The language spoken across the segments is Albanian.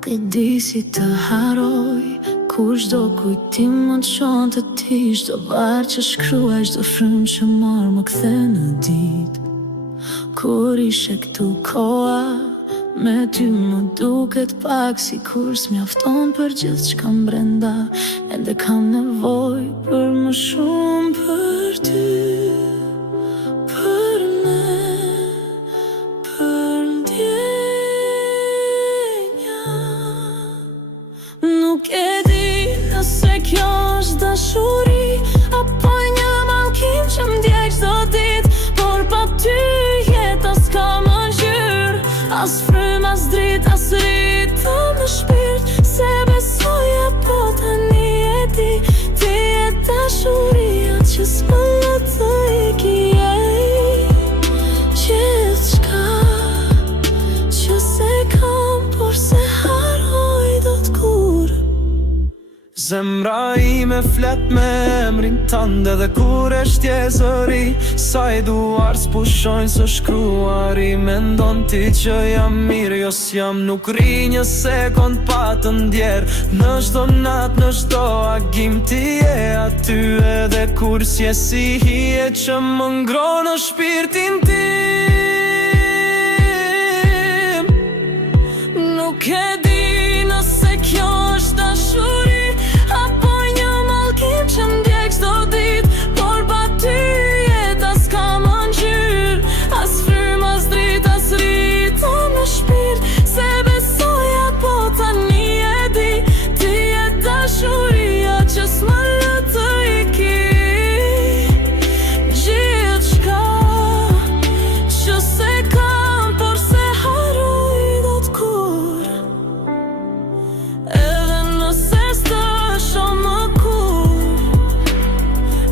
Nuk e di si të haroj, kur çdo kujtim më çon të ti, çdo varg që shkruaj, çdo frymë që marr më kthe në ditë. Kur ishe këtu koha, me ty më duket pak sikur s'mjafton për gjithçka brenda. Ende kam nevojë për më shumë për ty, për ne, për ndjenja. Nuk e di nëse kjo është dashuri apo një mallkim që m'ndjek çdo ditë, por pa ty jeta s'ka më ngjyrë, as frym, as dritë, as ritëm në shpirt. Se besoja po tani e di, ti je dashuria që s'më lë të iki. Gjithçka që se kam, por se haroj dot kur. Zemra ime flet me emrin tënd edhe kur e shtje zëri, sa i duar s'pushojnë së shkruari. Mendon ti që jam mirë, jo s'jam, nuk ri një sekond pa të ndjer. Në çdo nat, në çdo agim ti je aty, edhe kur s'je si hije që më ngron në shpirtin tim. Nuk e di nëse kjo është dashuri apo një mallkim që m'ndjek çdo ditë, por pa ty jeta s'ka më ngjyrë, as frym, as dritë, as ritëm në shpirt. Se besoja po tani e di, ti je dashuria që s'më lë të iki. Gjithçka që se kam, por se haroj dot kur. Edhe nëse s'të shoh më kur,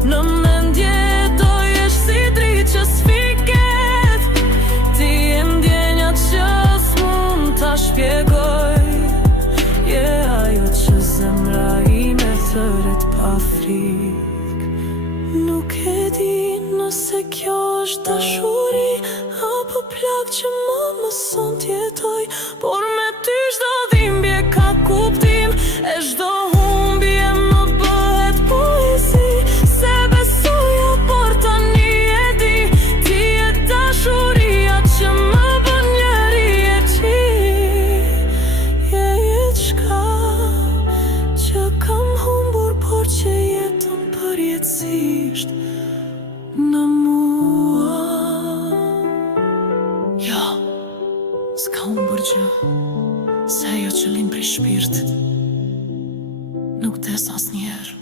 në mendje do jesh si dritë që s'fiket. Ti je ndjenja që s'mund ta shpjegoj, je ajo që zemra ime thëret pa frikë. Nuk e di nëse kjo është dashuri apo plak që më mëson t'jetoj, por me ty çdo dhimbje ka kuptim, e çdo humbje më bëhet poezi. Se besoja por tani e di, ti je dashuria që më bën njeri e ti. Je gjithçka që kam humbur, por që jeton përjetësisht në mua. Jo, s'ka humbur gjë, se ajo që lim prej shpirtit nuk des asnjëherë.